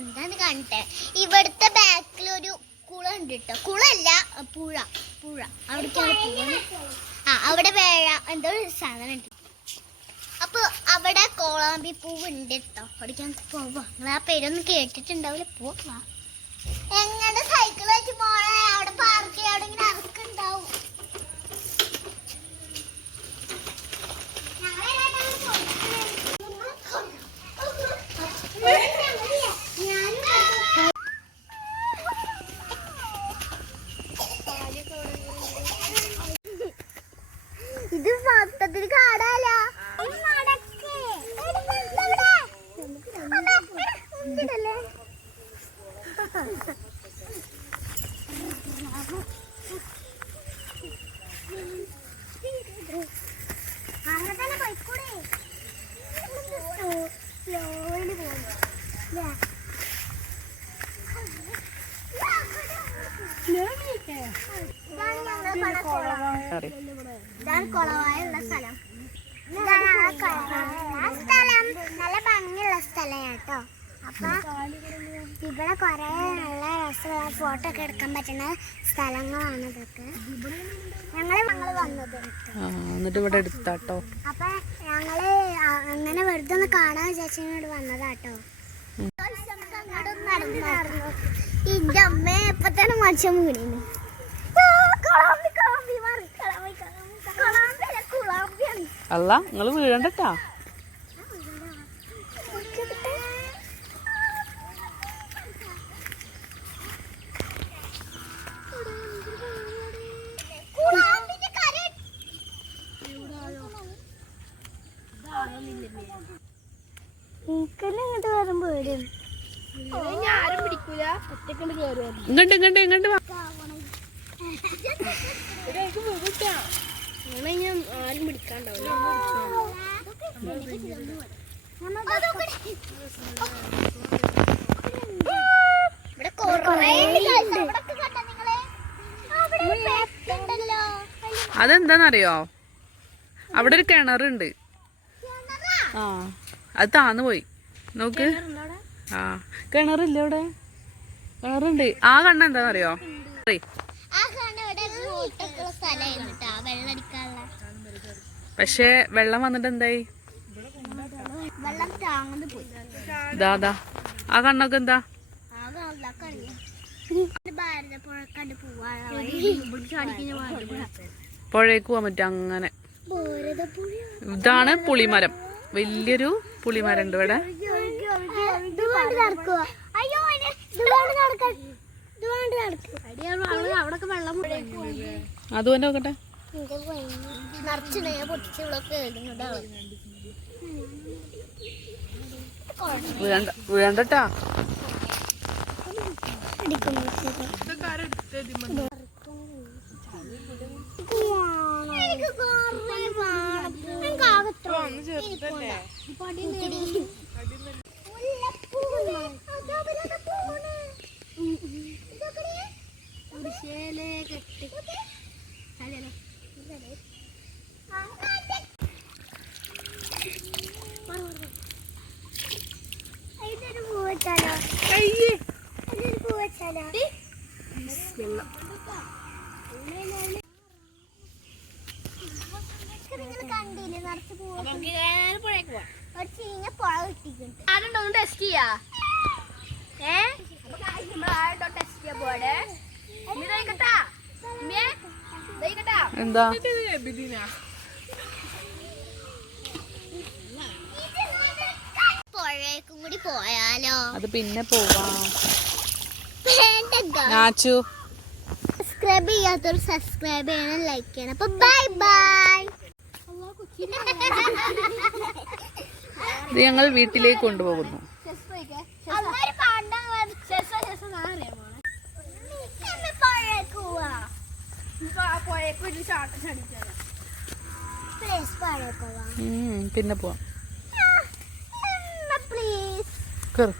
എന്താണ് കാണട്ടെ. ഇവിടുത്തെ ബാക്കിലൊരു കുളം ഉണ്ട് കേട്ടോ. കുളല്ല, പുഴ. പുഴ അവിടേക്കാണ് പോകുന്നത്. അവിടെ വേഴ എന്തോ ഒരു സാധനം ഉണ്ട്. അപ്പൊ അവിടെ കോളാമ്പി പൂവ് ഉണ്ട് കേട്ടോ. അവിടേക്ക് നമുക്ക് പോവാ. നിങ്ങൾ ആ പേരൊന്നും കേട്ടിട്ടുണ്ടാവില്ല. പോവാ. എങ്ങനെ സൈക്കിൾ വെച്ച് പോണേ? അവിടെ പാർക്ക് ചെയ്യാൻ അവിടെ ഇങ്ങനെ ഇറക്കുണ്ടാവും. ഇത് മൊത്തത്തിൽ കാടാല. ഇതാണ് കുളവായുള്ള സ്ഥലം. ആ സ്ഥലം നല്ല ഭംഗിയുള്ള സ്ഥലമാണ് കേട്ടോ. അപ്പൊ ഇവിടെ കൊറേ നല്ല രസമുള്ള ഫോട്ടോ ഒക്കെ എടുക്കാൻ പറ്റുന്ന സ്ഥലങ്ങളാണ് ഇതൊക്കെ. ഞങ്ങള് വന്നത് എന്നിട്ട് ഇവിടെ എടുത്താട്ടോ. അപ്പൊ ഞങ്ങള് അങ്ങനെ വെറുതെ ഒന്ന് കാണാൻ വിചാരിച്ചിങ്ങോട്ട് വന്നതാട്ടോ. ഇന്റെ അമ്മ ഇപ്പൊ തന്നെ മനുഷ്യൻ വീണീന്. അല്ല നിങ്ങള് വീഴണ്ടട്ടാ. ഇങ്ങോട്ട് വരുമ്പോ വരും. ആരും പിടിക്കൂല. ഒറ്റക്കൊണ്ട് കേറി ഇങ്ങോട്ട് ഇങ്ങോട്ട് ഇങ്ങോട്ട് ആരും പിടിക്കാണ്ടാവില്ല. അതെന്താന്നറിയോ? അവിടെ ഒരു കിണറുണ്ട്. ആ അത് താന്നു പോയി. നോക്ക്. ആ കിണറില്ല അവിടെ. കിണറുണ്ട്. ആ കണ്ണ എന്താന്നറിയോ? പക്ഷെ വെള്ളം വന്നിട്ട് എന്തായി? ഇതാ ആ കണ്ണൊക്കെ എന്താ? പുഴയ്ക്ക് പോവാൻ പറ്റും അങ്ങനെ. ഇതാണ് പുളിമരം. വലിയൊരു പുളിമരം ഉണ്ട് ഇവിടെ. അതുകൊണ്ട് നോക്കട്ടെ. വീഴണ്ടട്ടാ. ടെസ്റ്റ് ചെയ്യാ. എന്താ പുഴയ്ക്കും കൂടി പോയാലോ? അത് പിന്നെ പോവാം. നാച്ചു സബ്സ്ക്രൈബ് ചെയ്യാത്തൊരു സബ്സ്ക്രൈബ് ചെയ്യണം, ലൈക്ക് ചെയ്യണം. അപ്പൊ ബൈ ബൈ. ഇത് ഞങ്ങൾ വീട്ടിലേക്ക് കൊണ്ടുപോകുന്നു. പിന്നെ പോവാം. പ്ലീസ്. കേറ്.